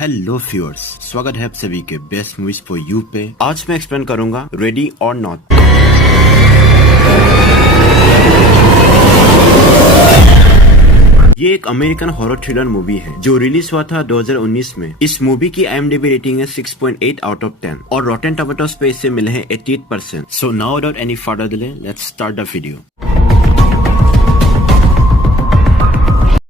Hello viewers, स्वागत है आप सभी के बेस्ट मूवीज फॉर यू पे। आज मैं एक्सप्लेन करूंगा रेडी और नॉट। ये एक अमेरिकन हॉरर थ्रिलर मूवी है जो रिलीज हुआ था 2019 में। इस मूवी की IMDb रेटिंग है 6.8 आउट ऑफ 10 और रॉटेन टोमेटोज पे इसे मिले हैं 88%। So now without any further delay, let's start the video.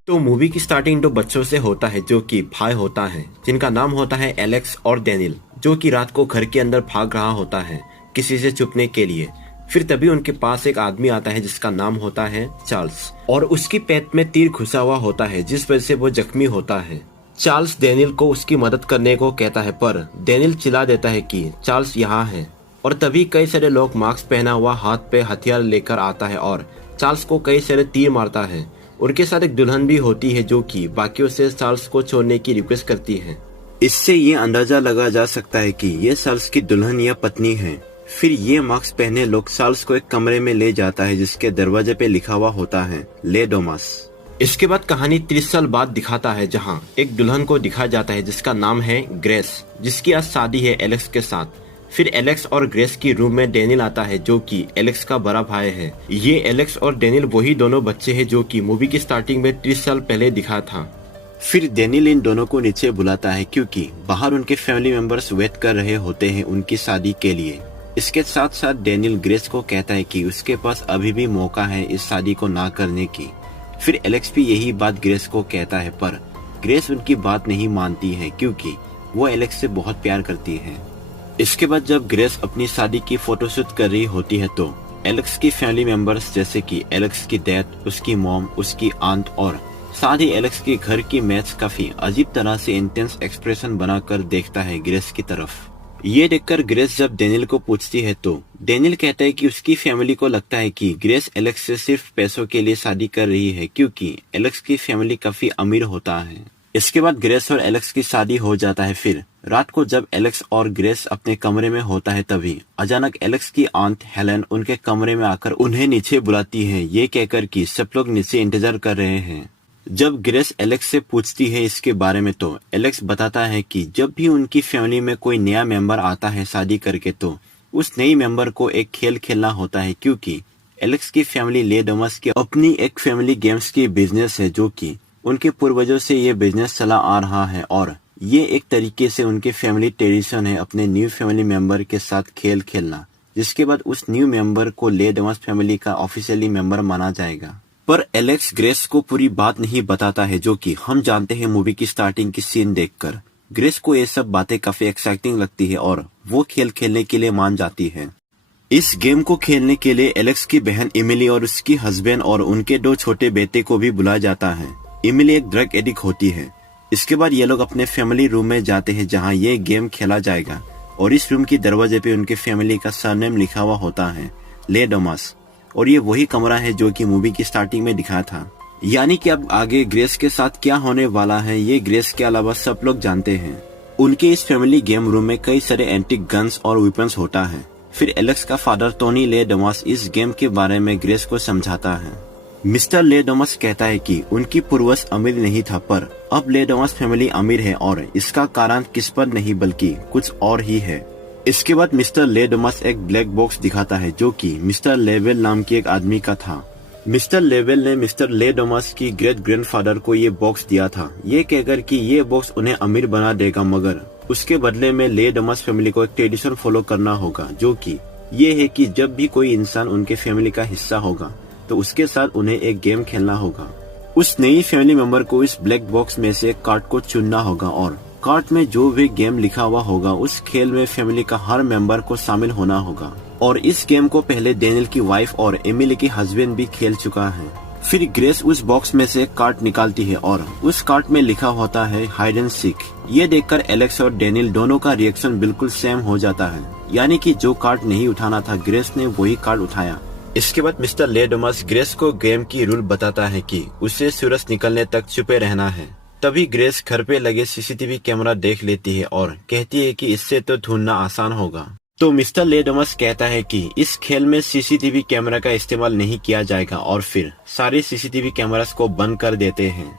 तो मूवी की स्टार्टिंग दो बच्चों से होता है जो कि भाई होता है, जिनका नाम होता है एलेक्स और डेनियल, जो कि रात को घर के अंदर भाग रहा होता है किसी से छुपने के लिए। फिर तभी उनके पास एक आदमी आता है जिसका नाम होता है चार्ल्स, और उसकी पेट में तीर घुसा हुआ होता है जिस वजह से वो जख्मी होता है। चार्ल्स डेनियल को उसकी मदद करने को कहता है, पर डेनियल चिल्ला देता है कि चार्ल्स यहाँ है। और तभी कई सारे लोग मास्क पहना हुआ हाथ पे हथियार लेकर आता है और चार्ल्स को कई सारे तीर मारता है। उनके साथ एक दुल्हन भी होती है जो कि बाकियों से चार्ल्स को छोड़ने की रिक्वेस्ट करती है। इससे ये अंदाजा लगा जा सकता है कि ये चार्ल्स की दुल्हन या पत्नी है। फिर ये मास्क पहने लोग चार्ल्स को एक कमरे में ले जाता है जिसके दरवाजे पे लिखा हुआ होता है ले डोमास। इसके बाद कहानी 30 साल बाद दिखाता है, जहाँ एक दुल्हन को दिखाया जाता है जिसका नाम है ग्रेस, जिसकी आज शादी है एलेक्स के साथ। फिर एलेक्स और ग्रेस की रूम में डेनियल आता है जो कि एलेक्स का बड़ा भाई है। ये एलेक्स और डेनियल वही दोनों बच्चे हैं जो कि मूवी की स्टार्टिंग में 30 साल पहले दिखा था। फिर डेनियल इन दोनों को नीचे बुलाता है क्योंकि बाहर उनके फैमिली मेंबर्स वेट कर रहे होते हैं उनकी शादी के लिए। इसके साथ साथ डेनियल ग्रेस को कहता है कि उसके पास अभी भी मौका है इस शादी को ना करने की। फिर एलेक्स भी यही बात ग्रेस को कहता है, पर ग्रेस उनकी बात नहीं मानती है क्योंकि वो एलेक्स से बहुत प्यार करती है। इसके बाद जब ग्रेस अपनी शादी की फोटोशूट कर रही होती है तो एलेक्स की फैमिली मेंबर्स जैसे कि एलेक्स की डैड, उसकी मॉम, उसकी आंट और साथ ही एलेक्स के घर की मैच काफी अजीब तरह से इंटेंस एक्सप्रेशन बनाकर देखता है ग्रेस की तरफ। ये देखकर ग्रेस जब डेनियल को पूछती है तो डेनियल कहता है कि उसकी फैमिली को लगता है कि ग्रेस एलेक्स से सिर्फ पैसों के लिए शादी कर रही है क्योंकि एलेक्स की फैमिली काफी अमीर होता है। इसके बाद ग्रेस और एलेक्स की शादी हो जाता है। फिर रात को जब एलेक्स और ग्रेस अपने कमरे में होता है तभी अचानक एलेक्स की आंट हेलेन उनके कमरे में आकर उन्हें नीचे बुलाती है, ये कहकर कि सब लोग नीचे इंतजार कर रहे हैं। जब ग्रेस एलेक्स से पूछती है इसके बारे में तो एलेक्स बताता है कि जब भी उनकी फैमिली में कोई नया मेंबर आता है शादी करके तो उस नई मेंबर को एक खेल खेलना होता है क्योंकि एलेक्स की फैमिली ले डोमास की अपनी एक फैमिली गेम्स की बिजनेस है जो कि उनके पूर्वजों से ये बिजनेस चला आ रहा है और ये एक तरीके से उनके फैमिली ट्रेडिशन है अपने न्यू फैमिली मेंबर के साथ खेल खेलना, जिसके बाद उस न्यू मेंबर को ले डोमास फैमिली का ऑफिशियली मेंबर माना जाएगा। पर एलेक्स ग्रेस को पूरी बात नहीं बताता है, जो कि हम जानते हैं मूवी की स्टार्टिंग की सीन देखकर। ग्रेस को ये सब बातें काफी एक्साइटिंग लगती है और वो खेल खेलने के लिए मान जाती है। इस गेम को खेलने के लिए एलेक्स की बहन इमिली और उसकी हस्बैंड और उनके 2 छोटे बेटे को भी बुलाया जाता है। इमिली एक ड्रग एडिक्ट होती है। इसके बाद ये लोग अपने फैमिली रूम में जाते हैं जहां ये गेम खेला जाएगा और इस रूम की दरवाजे पे उनके फैमिली का सरनेम लिखा हुआ होता है ले डोमास, और ये वही कमरा है जो कि मूवी की स्टार्टिंग में दिखा था। यानी कि अब आगे ग्रेस के साथ क्या होने वाला है ये ग्रेस के अलावा सब लोग जानते हैं। उनके इस फैमिली गेम रूम में कई सारे एंटीक गन्स और वेपन्स होता है। फिर एलेक्स का फादर टोनी ले डोमास इस गेम के बारे में ग्रेस को समझाता है। मिस्टर ले डोमास कहता है कि उनकी पूर्वज अमीर नहीं था, पर अब ले डोमास फैमिली अमीर है और इसका कारण किस्मत नहीं बल्कि कुछ और ही है। इसके बाद मिस्टर ले डोमास एक ब्लैक बॉक्स दिखाता है जो कि मिस्टर लेवेल नाम के एक आदमी का था। मिस्टर लेवेल ने मिस्टर ले डोमास की ग्रेट ग्रैंडफादर को ये बॉक्स दिया था, ये कहकर कि ये बॉक्स उन्हें अमीर बना देगा, मगर उसके बदले में ले डोमास फैमिली को एक ट्रेडिशन फॉलो करना होगा, जो कि ये है कि जब भी कोई इंसान उनके फैमिली का हिस्सा होगा तो उसके साथ उन्हें एक गेम खेलना होगा। उस नई फैमिली मेंबर को इस ब्लैक बॉक्स में से एक कार्ड को चुनना होगा और कार्ड में जो भी गेम लिखा हुआ होगा उस खेल में फैमिली का हर मेंबर को शामिल होना होगा। और इस गेम को पहले डेनियल की वाइफ और एमिली की हस्बैंड भी खेल चुका है। फिर ग्रेस उस बॉक्स में से एक कार्ड निकालती है और उस कार्ड में लिखा होता है हाइड एंड सीक। ये देखकर एलेक्स और डेनियल दोनों का रिएक्शन बिल्कुल सेम हो जाता है, यानी कि जो कार्ड नहीं उठाना था ग्रेस ने वही कार्ड उठाया। इसके बाद मिस्टर ले डोमास ग्रेस को गेम की रूल बताता है कि उसे सूरज निकलने तक छुपे रहना है। तभी ग्रेस घर पे लगे सीसीटीवी कैमरा देख लेती है और कहती है कि इससे तो ढूंढना आसान होगा। तो मिस्टर ले डोमास कहता है कि इस खेल में सीसीटीवी कैमरा का इस्तेमाल नहीं किया जाएगा और फिर सारे सीसीटीवी कैमरास को बंद कर देते हैं।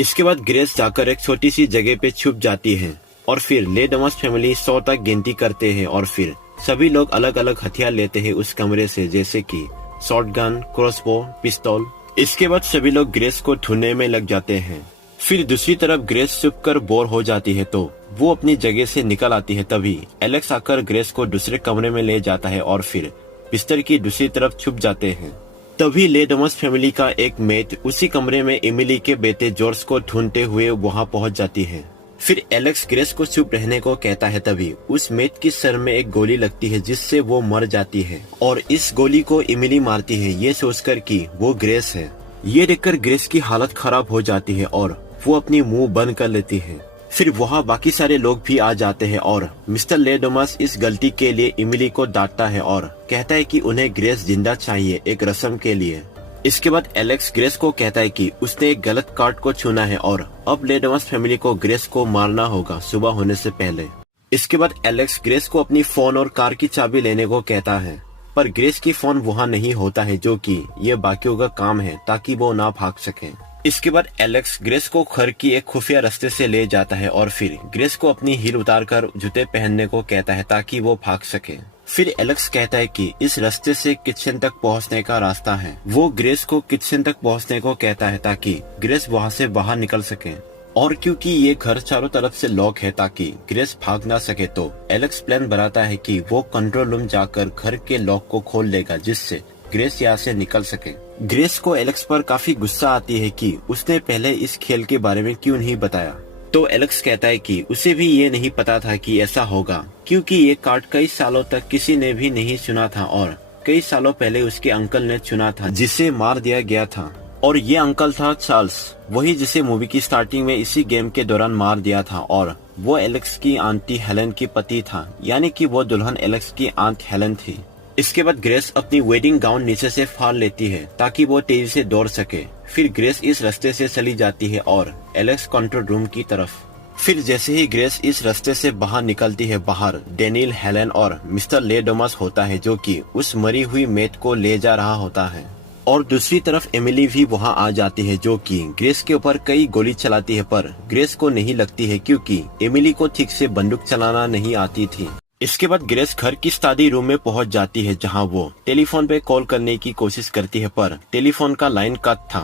इसके बाद ग्रेस जाकर एक छोटी सी जगह पे छुप जाती है और फिर लेडमस फैमिली 100 तक गिनती करते हैं और फिर सभी लोग अलग अलग हथियार लेते हैं उस कमरे से, जैसे कि शॉटगन, क्रॉसबो, पिस्तौल। इसके बाद सभी लोग ग्रेस को ढूंढने में लग जाते हैं। फिर दूसरी तरफ ग्रेस छुपकर बोर हो जाती है तो वो अपनी जगह से निकल आती है। तभी एलेक्स आकर ग्रेस को दूसरे कमरे में ले जाता है और फिर बिस्तर की दूसरी तरफ छुप जाते हैं। तभी लेडमस फैमिली का एक मेट उसी कमरे में एमिली के बेटे जॉर्ज को ढूंढते हुए वहां पहुंच जाती है। फिर एलेक्स ग्रेस को चुप रहने को कहता है। तभी उस मेट की सर में एक गोली लगती है जिससे वो मर जाती है और इस गोली को एमिली मारती है, ये सोचकर कि वो ग्रेस है। ये देखकर ग्रेस की हालत खराब हो जाती है और वो अपनी मुंह बंद कर लेती है। फिर वहाँ बाकी सारे लोग भी आ जाते हैं और मिस्टर लेडोमस इस गलती के लिए एमिली को डांटता है और कहता है कि उन्हें ग्रेस जिंदा चाहिए एक रस्म के लिए। इसके बाद एलेक्स ग्रेस को कहता है कि उसने एक गलत कार्ड को चुना है और अब लेडोमस फैमिली को ग्रेस को मारना होगा सुबह होने से पहले। इसके बाद एलेक्स ग्रेस को अपनी फोन और कार की चाबी लेने को कहता है, पर ग्रेस की फोन वहाँ नहीं होता है, जो कि ये बाकियों का काम है ताकि वो ना भाग सके। इसके बाद एलेक्स ग्रेस को घर की एक खुफिया रास्ते से ले जाता है और फिर ग्रेस को अपनी हील उतारकर जूते पहनने को कहता है ताकि वो भाग सके। फिर एलेक्स कहता है कि इस रास्ते से किचन तक पहुंचने का रास्ता है। वो ग्रेस को किचन तक पहुंचने को कहता है ताकि ग्रेस वहां से बाहर निकल सके, और क्योंकि ये घर चारों तरफ से लॉक है ताकि ग्रेस भाग ना सके, तो एलेक्स प्लान बनाता है कि वो कंट्रोल रूम जाकर घर के लॉक को खोल देगा जिससे ग्रेस यहाँ से निकल सके। ग्रेस को एलेक्स पर काफी गुस्सा आती है कि उसने पहले इस खेल के बारे में क्यों नहीं बताया। तो एलेक्स कहता है कि उसे भी ये नहीं पता था कि ऐसा होगा, क्योंकि ये कार्ड कई सालों तक किसी ने भी नहीं चुना था और कई सालों पहले उसके अंकल ने चुना था जिसे मार दिया गया था। और ये अंकल था चार्ल्स, वही जिसे मूवी की स्टार्टिंग में इसी गेम के दौरान मार दिया था, और वो एलेक्स की आंटी हेलन की पति था, यानी कि वो दुल्हन एलेक्स की आंट हेलन थी। इसके बाद ग्रेस अपनी वेडिंग गाउन नीचे से फाड़ लेती है ताकि वो तेजी से दौड़ सके। फिर ग्रेस इस रास्ते से चली जाती है और एलेक्स कंट्रोल रूम की तरफ। फिर जैसे ही ग्रेस इस रास्ते से बाहर निकलती है, बाहर डेनियल, हेलन और मिस्टर लेडोमस होता है जो कि उस मरी हुई मेट को ले जा रहा होता है। और दूसरी तरफ एमिली भी वहां आ जाती है जो कि ग्रेस के ऊपर कई गोली चलाती है, पर ग्रेस को नहीं लगती है क्योंकि एमिली को ठीक से बंदूक चलाना नहीं आती थी। इसके बाद ग्रेस घर की स्टडी रूम में पहुंच जाती है जहां वो टेलीफोन पे कॉल करने की कोशिश करती है, पर टेलीफोन का लाइन कट था।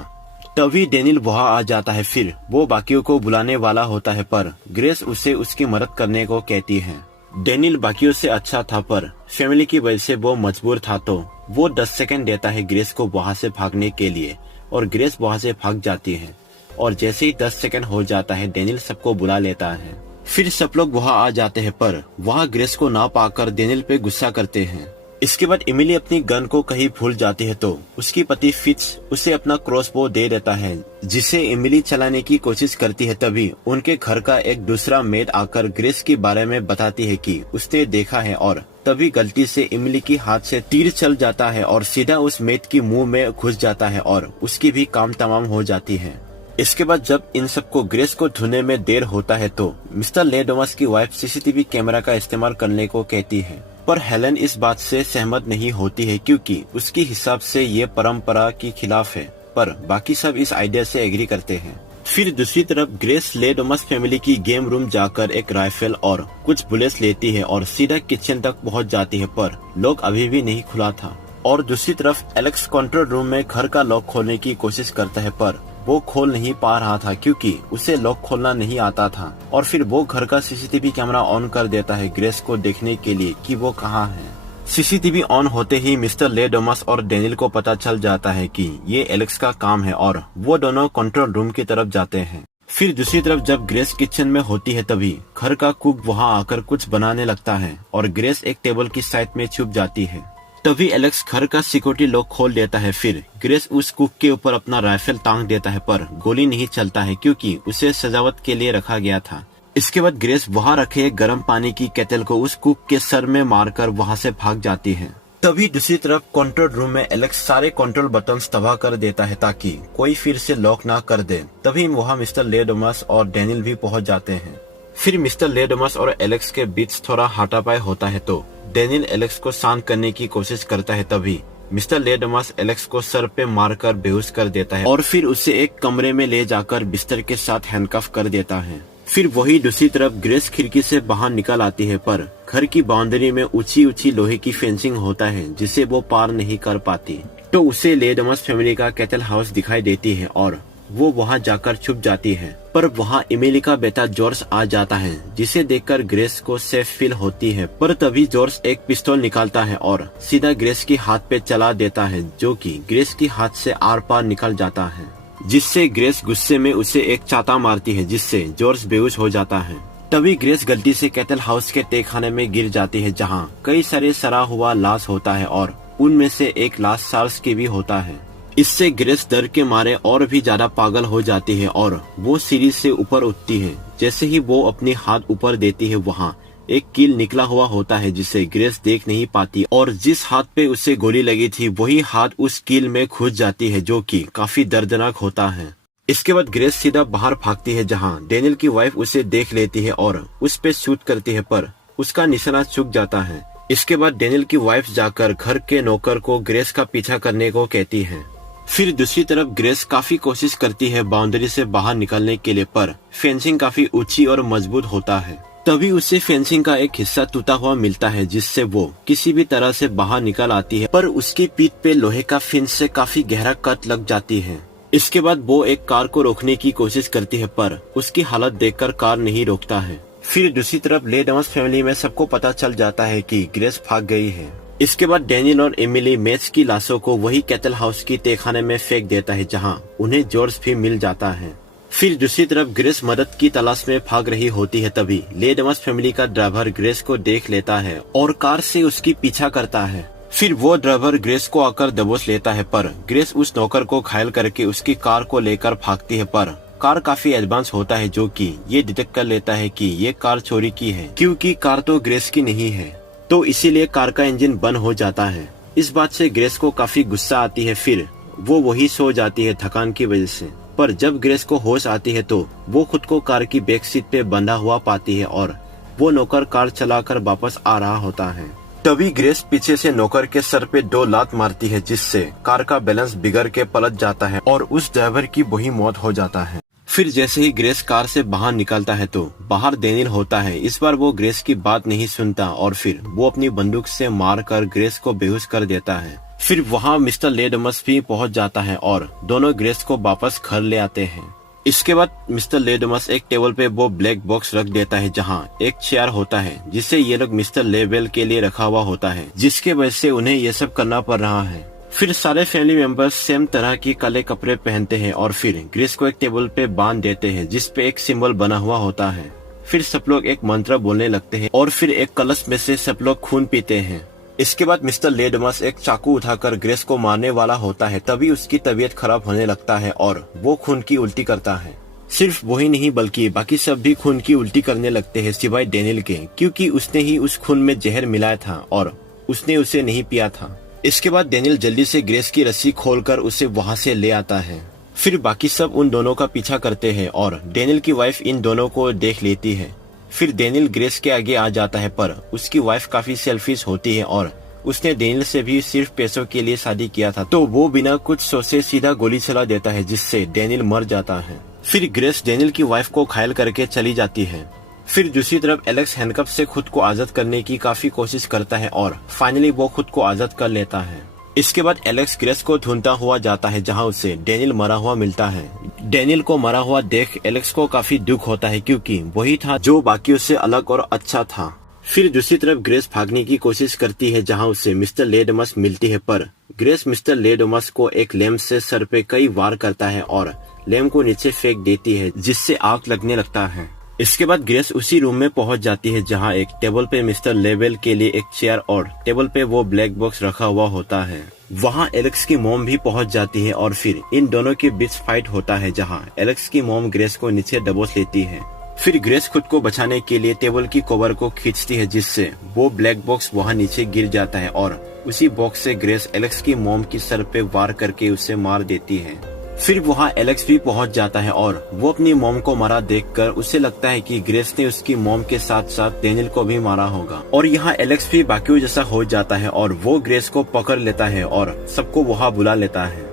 तभी डेनियल वहां आ जाता है। फिर वो बाकियों को बुलाने वाला होता है, पर ग्रेस उसे उसकी मदद करने को कहती है। डेनियल बाकियों से अच्छा था, पर फैमिली की वजह से वो मजबूर था, तो वो 10 सेकंड देता है ग्रेस को वहां से भागने के लिए, और ग्रेस वहां से भाग जाती है। और जैसे ही 10 सेकंड हो जाता है, डेनियल सबको बुला लेता है। फिर सब लोग वहां आ जाते हैं, पर वहां ग्रेस को ना पाकर डेनियल पे गुस्सा करते हैं। इसके बाद एमिली अपनी गन को कहीं भूल जाती है, तो उसकी पति फिट्स उसे अपना क्रॉसबो दे देता है जिसे एमिली चलाने की कोशिश करती है। तभी उनके घर का एक दूसरा मेड आकर ग्रेस के बारे में बताती है कि उसने देखा है, और तभी गलती से एमिली की हाथ से तीर चल जाता है और सीधा उस मेड की मुंह में घुस जाता है और उसकी भी काम तमाम हो जाती है। इसके बाद जब इन सबको ग्रेस को ढूंढने में देर होता है, तो मिस्टर लेडोमस की वाइफ सीसीटीवी कैमरा का इस्तेमाल करने को कहती है, पर हेलन इस बात से सहमत नहीं होती है क्योंकि उसके हिसाब से ये परंपरा के खिलाफ है, पर बाकी सब इस आइडिया से एग्री करते हैं। फिर दूसरी तरफ ग्रेस लेडोमस फैमिली की गेम रूम जाकर एक राइफल और कुछ बुलेट्स लेती है और सीधा किचन तक पहुंच जाती है, पर लॉक अभी भी नहीं खुला था। और दूसरी तरफ एलेक्स कंट्रोल रूम में घर का लॉक खोलने की कोशिश करता है, पर वो खोल नहीं पा रहा था क्योंकि उसे लॉक खोलना नहीं आता था। और फिर वो घर का सीसीटीवी कैमरा ऑन कर देता है ग्रेस को देखने के लिए कि वो कहाँ है। सीसीटीवी ऑन होते ही मिस्टर लेडोमस और डेनियल को पता चल जाता है कि ये एलेक्स का काम है, और वो दोनों कंट्रोल रूम की तरफ जाते हैं। फिर दूसरी तरफ जब ग्रेस किचन में होती है, तभी घर का कुक वहाँ आकर कुछ बनाने लगता है और ग्रेस एक टेबल की साइड में छुप जाती है। तभी एलेक्स घर का सिक्योरिटी लॉक खोल देता है। फिर ग्रेस उस कुक के ऊपर अपना राइफल तांग देता है, पर गोली नहीं चलता है क्योंकि उसे सजावट के लिए रखा गया था। इसके बाद ग्रेस वहां रखे गर्म पानी की केटल को उस कुक के सर में मारकर वहां से भाग जाती है। तभी दूसरी तरफ कंट्रोल रूम में एलेक्स सारे कंट्रोल बटन तबाह कर देता है ताकि कोई फिर से लॉक ना कर दे। तभी वहाँ मिस्टर लेडोमस और डेनियल भी पहुंच जाते हैं। फिर मिस्टर लेडोमस और एलेक्स के बीच थोड़ा हाथापाई होता है, तो डेनियल एलेक्स को शांत करने की कोशिश करता है। तभी मिस्टर लेडमस एलेक्स को सर पे मारकर बेहोश कर देता है और फिर उसे एक कमरे में ले जाकर बिस्तर के साथ हैंडकफ कर देता है। फिर वही दूसरी तरफ ग्रेस खिड़की से बाहर निकल आती है, पर घर की बाउंड्री में ऊंची ऊंची लोहे की फेंसिंग होता है जिसे वो पार नहीं कर पाती। तो उसे लेडमस फैमिली का कैटल हाउस दिखाई देती है और वो वहाँ जाकर छुप जाती है। पर वहाँ एमिली का बेटा जॉर्ज आ जाता है, जिसे देखकर ग्रेस को सेफ फील होती है। पर तभी जॉर्ज एक पिस्तौल निकालता है और सीधा ग्रेस के हाथ पे चला देता है, जो कि ग्रेस के हाथ से आर पार निकल जाता है, जिससे ग्रेस गुस्से में उसे एक चाटा मारती है, जिससे जॉर्ज बेहोश हो जाता है। तभी ग्रेस गलती से कैटल हाउस के तहखाने में गिर जाती है, जहाँ कई सारे सड़ा हुआ लाश होता है और उनमें से एक लाश चार्ल्स की भी होता है। इससे ग्रेस डर के मारे और भी ज्यादा पागल हो जाती है और वो सीढ़ी से ऊपर उठती है। जैसे ही वो अपनी हाथ ऊपर देती है, वहाँ एक कील निकला हुआ होता है जिसे ग्रेस देख नहीं पाती और जिस हाथ पे उसे गोली लगी थी वही हाथ उस कील में घुस जाती है, जो कि काफी दर्दनाक होता है। इसके बाद ग्रेस सीधा बाहर भागती है, जहाँ डेनियल की वाइफ उसे देख लेती है और उस पे शूट करती है, पर उसका निशाना चूक जाता है। इसके बाद डेनियल की वाइफ जाकर घर के नौकर को ग्रेस का पीछा करने को कहती है। फिर दूसरी तरफ ग्रेस काफी कोशिश करती है बाउंड्री से बाहर निकलने के लिए, पर फेंसिंग काफी ऊंची और मजबूत होता है। तभी उसे फेंसिंग का एक हिस्सा टूटा हुआ मिलता है, जिससे वो किसी भी तरह से बाहर निकल आती है, पर उसकी पीठ पे लोहे का फेंस से काफी गहरा कट लग जाती है। इसके बाद वो एक कार को रोकने की कोशिश करती है, पर उसकी हालत देखकर कार नहीं रोकता है। फिर दूसरी तरफ लेडमस फैमिली में सबको पता चल जाता है कि ग्रेस भाग गई है। इसके बाद डेनियल और एमिली मैथ्स की लाशों को वही कैटल हाउस की तहखाने में फेंक देता है, जहां उन्हें जॉर्ज भी मिल जाता है। फिर दूसरी तरफ ग्रेस मदद की तलाश में भाग रही होती है। तभी लेडमस फैमिली का ड्राइवर ग्रेस को देख लेता है और कार से उसकी पीछा करता है। फिर वो ड्राइवर ग्रेस को आकर दबोच लेता है, पर ग्रेस उस नौकर को घायल करके उसकी कार को लेकर भागती है, पर कार काफी एडवांस होता है, जो कि ये डिटेक्ट कर लेता है कि ये कार चोरी की है, क्योंकि कार तो ग्रेस की नहीं है। तो इसीलिए कार का इंजन बंद हो जाता है। इस बात से ग्रेस को काफी गुस्सा आती है। फिर वो वही सो जाती है थकान की वजह से। पर जब ग्रेस को होश आती है तो वो खुद को कार की बैक सीट पे बंधा हुआ पाती है और वो नौकर कार चलाकर वापस आ रहा होता है। तभी ग्रेस पीछे से नौकर के सर पे 2 लात मारती है, जिससे कार का बैलेंस बिगड़ के पलट जाता है और उस ड्राइवर की वही मौत हो जाता है। फिर जैसे ही ग्रेस कार से बाहर निकलता है तो बाहर डेनियल होता है। इस बार वो ग्रेस की बात नहीं सुनता और फिर वो अपनी बंदूक से मारकर ग्रेस को बेहोश कर देता है। फिर वहाँ मिस्टर लेडमस भी पहुँच जाता है और दोनों ग्रेस को वापस घर ले आते हैं। इसके बाद मिस्टर लेडमस एक टेबल पे वो ब्लैक बॉक्स रख देता है, जहाँ एक चेयर होता है जिसे ये लोग मिस्टर लेबल के लिए रखा हुआ होता है, जिसके वजह से उन्हें ये सब करना पड़ रहा है। फिर सारे फैमिली मेंबर्स सेम तरह की काले कपड़े पहनते हैं और फिर ग्रेस को एक टेबल पे बांध देते हैं, जिस पे एक सिंबल बना हुआ होता है। फिर सब लोग एक मंत्र बोलने लगते हैं और फिर एक कलश में से सब लोग खून पीते हैं। इसके बाद मिस्टर लेडमस एक चाकू उठाकर ग्रेस को मारने वाला होता है। तभी उसकी तबीयत खराब होने लगता है और वो खून की उल्टी करता है। सिर्फ वही नहीं बल्कि बाकी सब भी खून की उल्टी करने लगते हैं, सिवाय डेनियल के, क्योंकि उसने ही उस खून में जहर मिलाया था और उसने उसे नहीं पिया था। इसके बाद डेनियल जल्दी से ग्रेस की रस्सी खोलकर उसे वहाँ से ले आता है। फिर बाकी सब उन दोनों का पीछा करते हैं और डेनियल की वाइफ इन दोनों को देख लेती है। फिर डेनियल ग्रेस के आगे आ जाता है, पर उसकी वाइफ काफी सेल्फिश होती है और उसने डेनियल से भी सिर्फ पैसों के लिए शादी किया था, तो वो बिना कुछ सोचे सीधा गोली चला देता है, जिससे डेनियल मर जाता है। फिर ग्रेस डेनियल की वाइफ को घायल करके चली जाती है। फिर दूसरी तरफ एलेक्स हैंडकफ से खुद को आजाद करने की काफी कोशिश करता है और फाइनली वो खुद को आजाद कर लेता है। इसके बाद एलेक्स ग्रेस को ढूंढता हुआ जाता है, जहां उसे डेनियल मरा हुआ मिलता है। डेनियल को मरा हुआ देख एलेक्स को काफी दुख होता है, क्योंकि वही था जो बाकियों से अलग और अच्छा था। फिर दूसरी तरफ ग्रेस भागने की कोशिश करती है, जहां उसे मिस्टर लेडमस मिलती है, पर ग्रेस मिस्टर लेडमस को एक लैंप से सर पे कई वार करता है और लैंप को नीचे फेंक देती है, जिससे आग लगने लगता है। इसके बाद ग्रेस उसी रूम में पहुंच जाती है, जहां एक टेबल पे मिस्टर लेबल के लिए एक चेयर और टेबल पे वो ब्लैक बॉक्स रखा हुआ होता है। वहां एलेक्स की मॉम भी पहुंच जाती है और फिर इन दोनों के बीच फाइट होता है, जहां एलेक्स की मॉम ग्रेस को नीचे दबोच लेती है। फिर ग्रेस खुद को बचाने के लिए टेबल की कवर को खींचती है, जिससे वो ब्लैक बॉक्स वहां नीचे गिर जाता है और उसी बॉक्स से ग्रेस एलेक्स की मॉम की सर पे वार करके उसे मार देती है। फिर वहाँ एलेक्स भी पहुँच जाता है और वो अपनी मॉम को मारा देखकर उसे लगता है कि ग्रेस ने उसकी मॉम के साथ साथ डेनियल को भी मारा होगा। और यहाँ एलेक्स भी बाकियों जैसा हो जाता है और वो ग्रेस को पकड़ लेता है और सबको वहाँ बुला लेता है।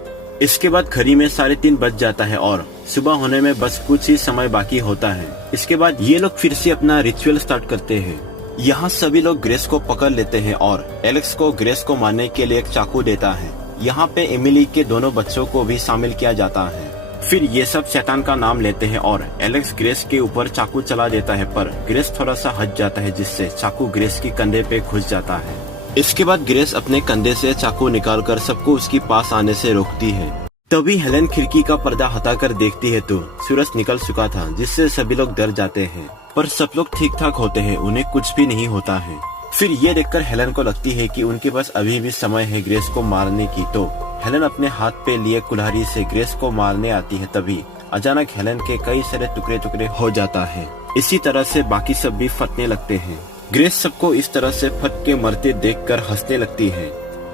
इसके बाद घड़ी में 3:30 बज जाता है और सुबह होने में बस कुछ ही समय बाकी होता है। इसके बाद ये लोग फिर से अपना रिचुअल स्टार्ट करते हैं। यहाँ सभी लोग ग्रेस को पकड़ लेते हैं और एलेक्स को ग्रेस को मारने के लिए एक चाकू देता है। यहाँ पे एमिली के दोनों बच्चों को भी शामिल किया जाता है। फिर ये सब शैतान का नाम लेते हैं और एलेक्स ग्रेस के ऊपर चाकू चला देता है, पर ग्रेस थोड़ा सा हट जाता है जिससे चाकू ग्रेस की कंधे पे घुस जाता है। इसके बाद ग्रेस अपने कंधे से चाकू निकालकर सबको उसके पास आने से रोकती है। तभी हेलेन खिड़की का पर्दा हटाकर देखती है तो सूरज निकल चुका था, जिससे सभी लोग डर जाते हैं। पर सब लोग ठीक ठाक होते हैं, उन्हें कुछ भी नहीं होता है। फिर ये देखकर हेलेन को लगती है कि उनके पास अभी भी समय है ग्रेस को मारने की, तो हेलेन अपने हाथ पे लिए कुल्हाड़ी से ग्रेस को मारने आती है। तभी अचानक हेलेन के कई सारे टुकड़े टुकड़े हो जाता है। इसी तरह से बाकी सब भी फटने लगते हैं। ग्रेस सबको इस तरह से फट के मरते देखकर हंसने लगती है।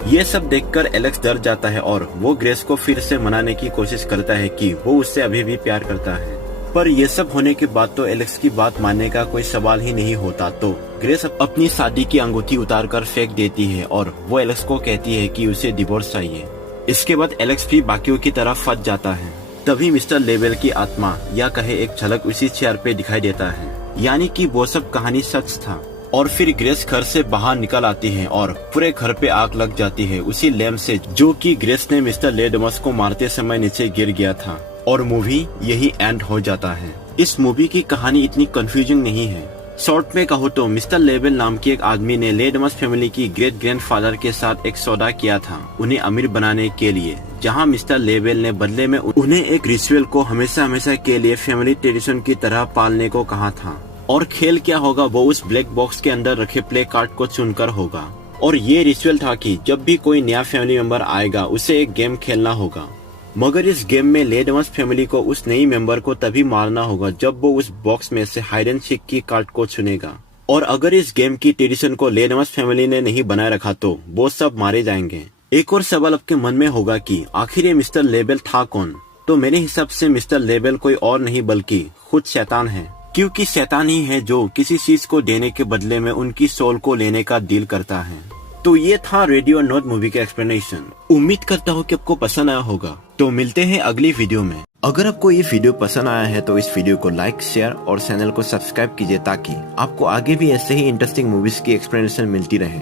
ये सब देखकर एलेक्स डर जाता है और वो ग्रेस को फिर से मनाने की कोशिश करता है कि वो उससे अभी भी प्यार करता है। पर ये सब होने के बाद तो एलेक्स की बात मानने का कोई सवाल ही नहीं होता, तो ग्रेस अपनी शादी की अंगूठी उतारकर फेंक देती है और वो एलेक्स को कहती है कि उसे डिवोर्स चाहिए। इसके बाद एलेक्स भी बाकियों की तरह फंस जाता है। तभी मिस्टर लेबल की आत्मा या कहे एक झलक उसी चेयर पे दिखाई देता है, यानी कि वो सब कहानी सच था। और फिर ग्रेस घर से बाहर निकल आती है और पूरे घर पे आग लग जाती है उसी लैम्प से जो कि ग्रेस ने मिस्टर लेडमस को मारते समय नीचे गिर गया था। और मूवी यही एंड हो जाता है। इस मूवी की कहानी इतनी कंफ्यूजिंग नहीं है। शॉर्ट में कहो तो मिस्टर लेबल नाम के एक आदमी ने लेडमस फैमिली की ग्रेट ग्रैंडफादर के साथ एक सौदा किया था उन्हें अमीर बनाने के लिए, जहां मिस्टर लेबल ने बदले में उन्हें एक रिचुअल को हमेशा हमेशा के लिए फैमिली ट्रेडिशन की तरह पालने को कहा था। और खेल क्या होगा वो उस ब्लैक बॉक्स के अंदर रखे प्ले कार्ड को चुनकर होगा। और ये रिचुअल था कि जब भी कोई नया फैमिली मेंबर आएगा उसे एक गेम खेलना होगा, मगर इस गेम में लेडमस फैमिली को उस नई मेंबर को तभी मारना होगा जब वो उस बॉक्स में से हाइड एंड सीक की कार्ड को चुनेगा। और अगर इस गेम की ट्रेडिशन को लेडमस फैमिली ने नहीं बनाए रखा तो वो सब मारे जाएंगे। एक और सवाल आपके मन में होगा कि आखिर ये मिस्टर लेबल था कौन? तो मेरे हिसाब से मिस्टर लेबल कोई और नहीं बल्कि खुद शैतान है, क्योंकि शैतान ही है जो किसी चीज को देने के बदले में उनकी सोल को लेने का डील करता है। तो ये था रेडियो नॉट मूवी का एक्सप्लेनेशन। उम्मीद करता हूँ कि आपको पसंद आया होगा। तो मिलते हैं अगली वीडियो में। अगर आपको ये वीडियो पसंद आया है तो इस वीडियो को लाइक, शेयर और चैनल को सब्सक्राइब कीजिए ताकि आपको आगे भी ऐसे ही इंटरेस्टिंग मूवीज की एक्सप्लेनेशन मिलती रहे।